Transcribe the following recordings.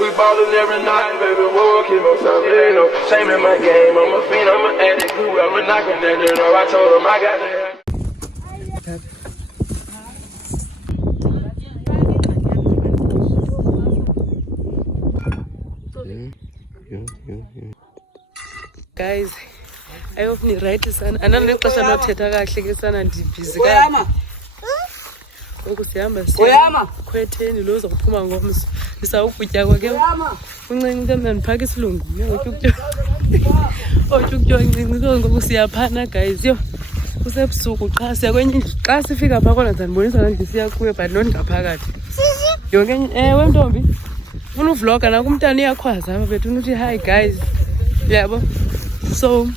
We ballin' every night, baby. Whoa, keep on talking, no shame in my game. I'm a fiend, I'm an addict. Whoever knocking at the door, I told him I got that. Guys, I hope ni right sana. Anani xesha lothetha kahle ke sana ndibhizi ka. Ngoku sihamba siya. Khwetheni lo uzokuphuma ngomso. Isawukutya kwake. Uncinci kamna ndiphaka isilungu. Ngotyukutyo. Otyukutyo uncinci ngoku siyaphana guys. Yo. Kusebusuku xa siya kwenye xa sifika pha khona ndibonisa nje siya kuyo but not ngaphakathi. Yonke ewe ntombi. Ufuna uvlogger na kumntana iyakhwaza apha bethu uthi hi guys. Yabo. So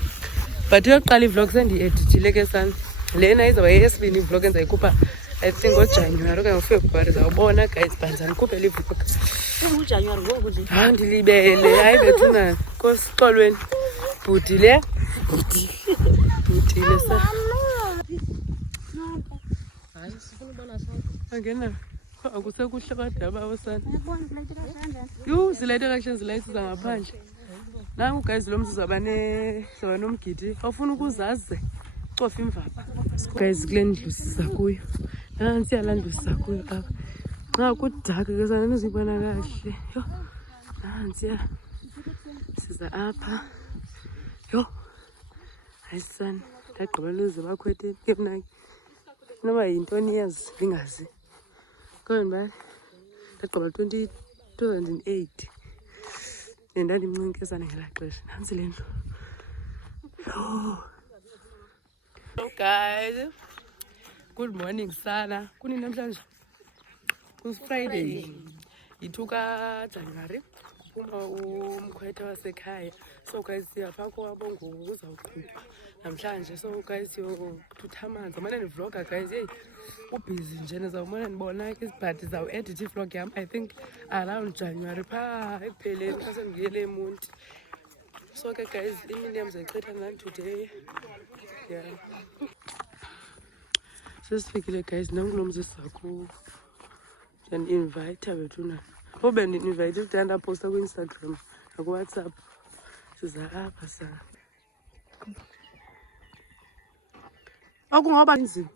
but yoqala ivlog sendi-edithile ke sana. Lena izawuba yesibini ivlog endizayikhupha I think ngoJanuary okanye ngoFebruary zawubona guys banza ndikhuphe le vlog. UJanuary ngoku nje. Hayi ndilibele hayi bethuna kosixolweni. Bhudile. Bhudile sa. Hayi sifuna ubona sonke. Angena. Akusekuhle badaba abasana. Yho zilayite kahle zilayite ngaphandle. Nangu guys lo mzuzu zaba nomgidi ofuna ukuzaze cofa imvaba guys kule ndlu sizakuyo nansi yalandlu sizakuyo apha nxa kudaka ke sana nizibona kahle yo nansi ya siza apha yo ayisana ndagqibela uze bakhwetheni ke mna noba yintoni yazi ndingazi kodwa ndagqibela 2008 ndandimncinkezana ngelaa xesha nantsi le ndlu. Hello guys, good morning sana. Kuni namhlanje Friday yi-2 kaJanuwari kuphuma umkhwetha wasekhaya. So guys siyapha kwabo ngoku kuzawuqhutywa namhlanje. So guys siyothutha amanzi amane ndivlogger guys. Hey ubhizi nje nizawubona ndibona ke but ndizawueditha ivlog yam I think around January phaa ekupheleni xa sendibuyele eMonti. So ke guys imini yam zayichitha ngani today. Yeah. Sesifikile guys nangulo mzi sakho. Ndani-invite bethuna. Ube ndi-invite ukuthi ndaposta ku-Instagram naku-WhatsApp. Siza apha sana. Akungaba nzima.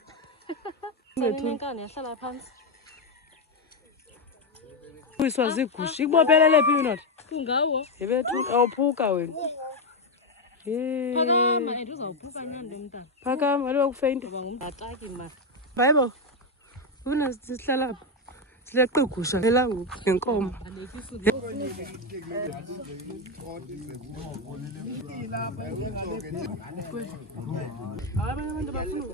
Inkani yahlala phansi. Uyiswa zigusha ikubophelele phi not? Kungawo. Yebethu awuphuka wena. Phakama uzawuphuka nyani lo mntana. Phakama lo kufeyinta. Ngoba ngumbataki ma. Bible. Una sihlala lapha. Sileqa igusha elangu ngenkomo. Abantu bafuna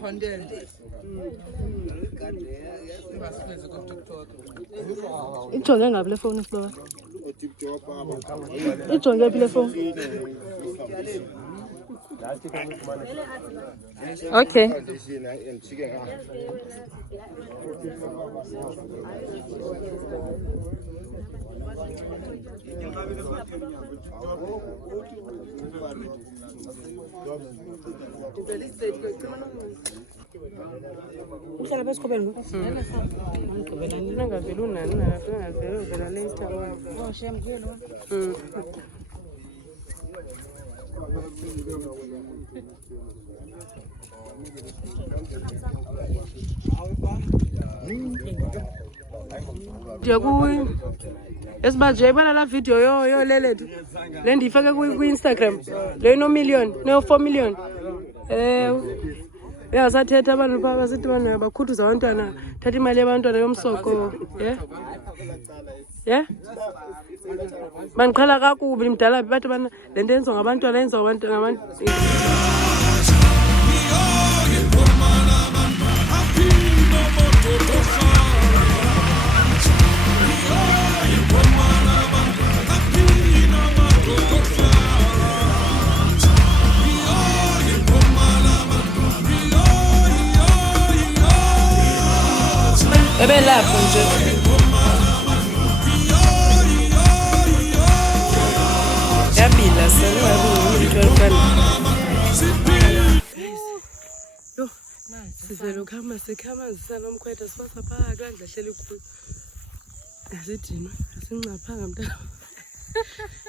content. Ijonge ngapi le phone isiloba? Ijonge phi le phone? Okay. Uhlala besikobeni ngoku. Ngigqibela ngavela unani ngavela uvela later. Oh shame kuyelo. Ndiyakuyi esibaje ibona la video yo lelethi le ndifake ku Instagram le no million no 4 million uyasathetha abantu basithi bana bakhuthuza abantwana thatha imali yabantwana yomsoko yeah bandiqhala kakubi mdala bathi bana le nto yenziwa ngabantwana yenziwa ngabantu. Bebelapho nje. Yabila yo sizele ukuhamba sikhama nomkhwetha sibasa phaka kandla hleli khulu asidinwe asincaphanga mntana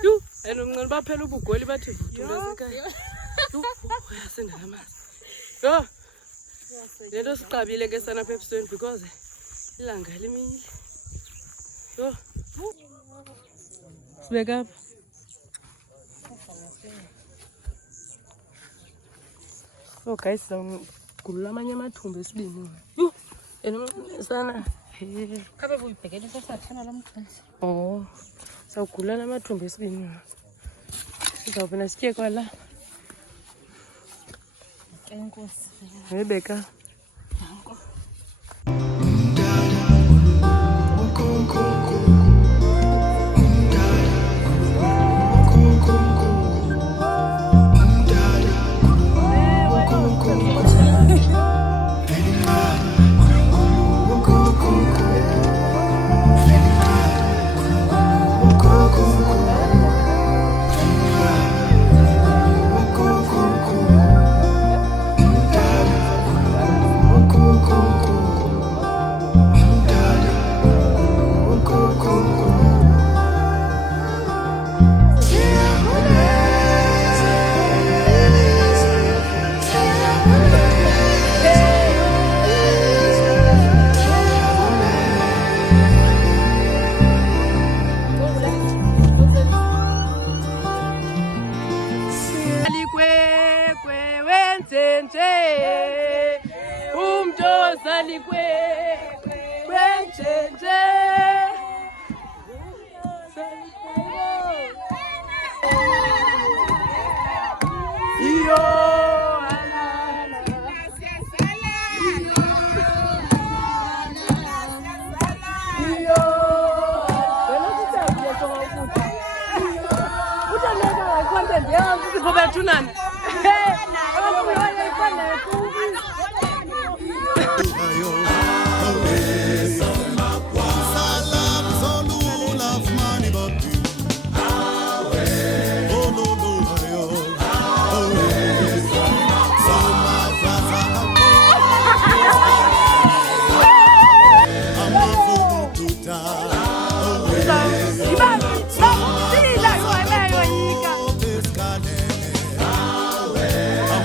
yo nomncane baphela ubugoli bathi vuthulasekhaya yo yasengalamazi yo lento siqabile ke sana phepstone because ilanga limile yo sibeka apha. So guys, ngulula amanye amathumbu esibini. Yho, sana. Kabe uyibhekele sasathana lamkhasi. Oh. Sawugula namathumbu esibini. Sizawubona sitye kwala. Enkosi. Nebeka.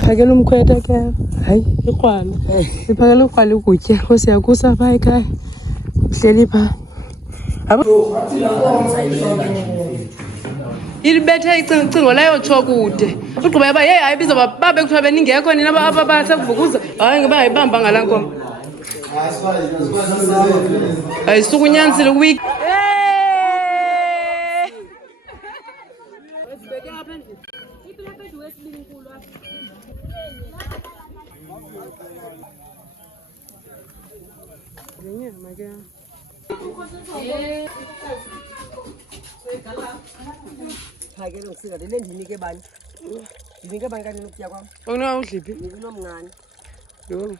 Phakela umkhwetha ke hayi ikrwala iphakela ikrwala ukutya Nkosi yakusa pha ekhaya uhleli pha ilibethe icingo layotsho kude ugqiba yaba hey hayi biza babe kuthiwa beningekho nina abasakuvukuza hayi ngeba hayibamba ngala nkomo ayisukunyanisile week Phakele ngisika le ndinike bani ndinike bani kanti ukutya kwam Awuna udliphi nginomncane yho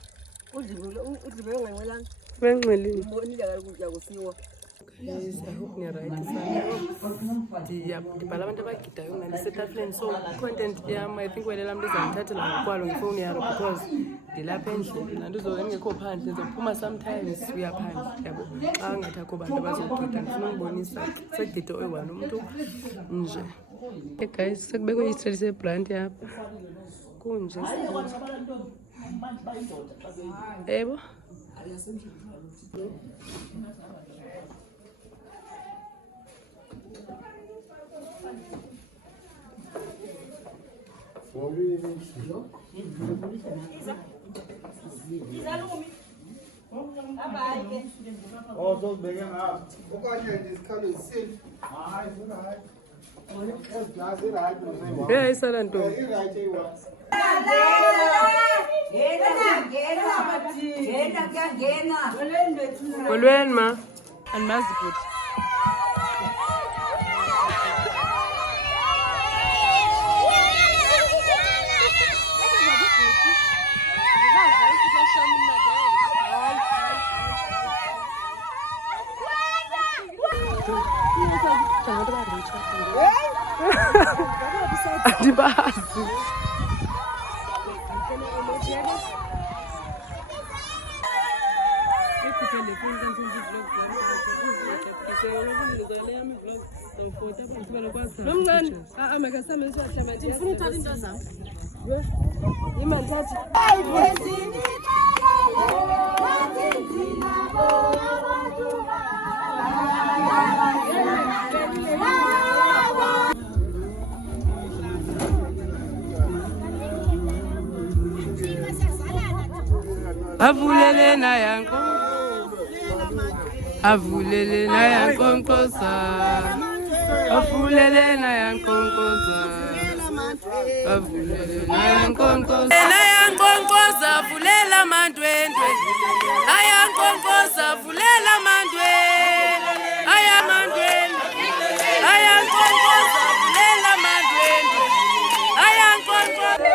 udlibe unganqelanga wenxelile mbonile kaloku ukutya kusiwa yes I hope ngiyaright ndibhala abantu abagidayo ngandisetafuleni so content yam I think welela mntu izandithathela ngokwalo ngefowuni yalo because ndilapha endlini nandizobe ndingekho phandle ndizophuma sometimes uya phandle yabo xa ngathi akho bantu abazogida ndifuna ukubonisa segide oyi-1 umntu nje hey guys sekubekwe istraight sebrand yapha kunje yebo Also, began up. Okay, this color is silk. Yeah, it's an Anton. Olwen ma. And Maziput. Avulele na yanko, avulele na yankonkosa, avulele na yankonkosa, avulele na yankonkosa, na yankonkosa, avulela mandwendwe, na yankonkosa, avulela mandwe, aya mandwendwe, aya yankonkosa, avulela mandwendwe, aya yankonkosa.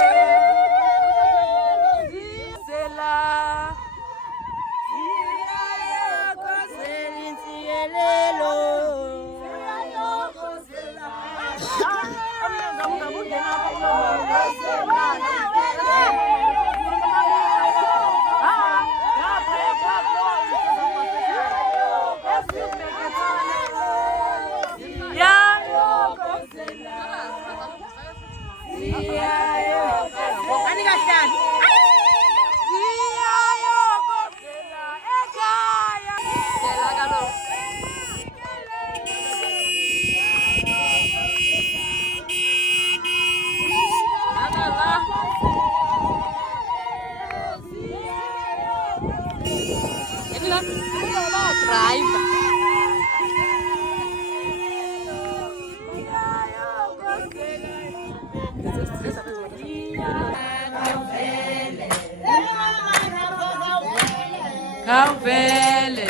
Kauvele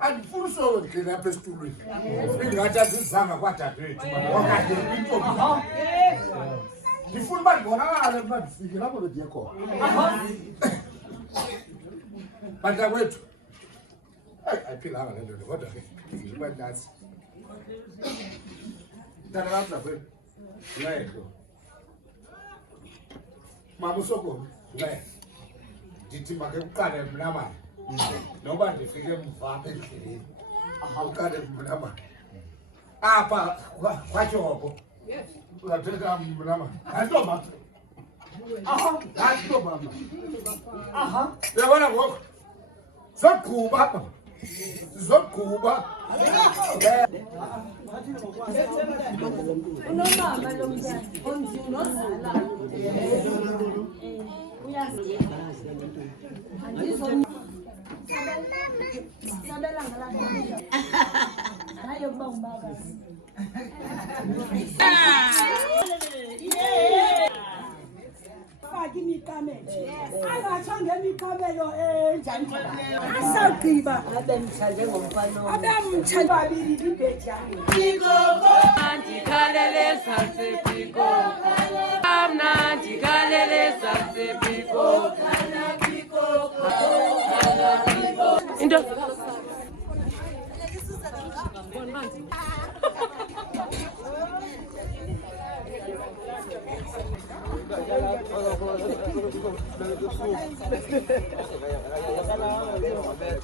andifuni sowendlela apha esitulweni ingathi azizanga kwadadewethu okanye intombi ndifuna uba ndibonakale ukuba ndifikile apho bendiye khona bantakwethu ayiphilanga le nto kodwa ke ndiba ndinasi mntana kamzakwethu ncedlo mama usogomi ncedlo ndithi makhe kuqale mnamane noba ndifike mva apha endleleni uqale mnamane apha kwatyoko uzathetha mnamane antomba antomama uyabona ngoko zogquba zogquba unomama lo mntana onzima nozala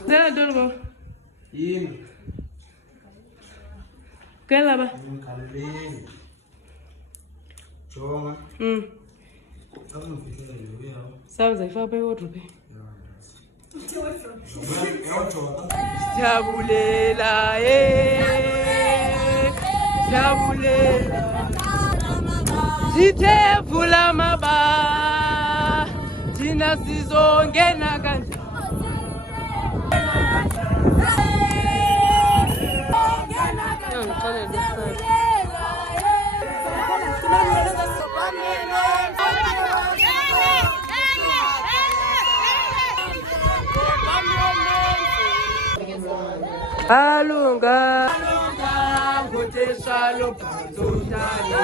Dela dorgo. Yini. Kela ba. Ngikhaleleni. Jonga. Sawuza ifaka phe wardrobe. Siyabulela Sithe vula maba thina sizongena kanje. Balunga nguteshalo phanzotani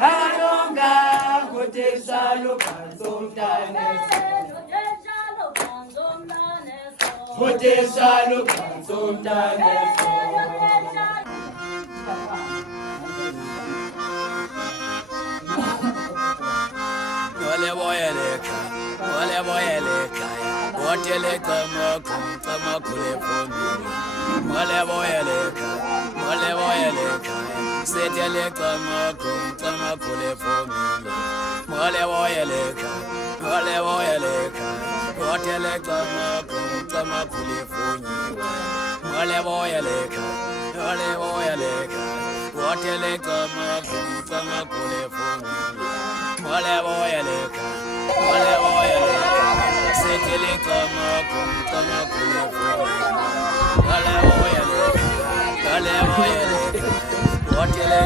Balunga nguteshalo phanzotani nguteshalo phanzotani Ole boyeleka, hotele kama kule fomile. Ole boyeleka, setele kama kule fomile. Ole boyeleka, hotele kama kule fomile. Ole boyeleka, hotele kama kule fomile. Ole boyeleka, setele kama kule fomile. Ole boyeleka, hotele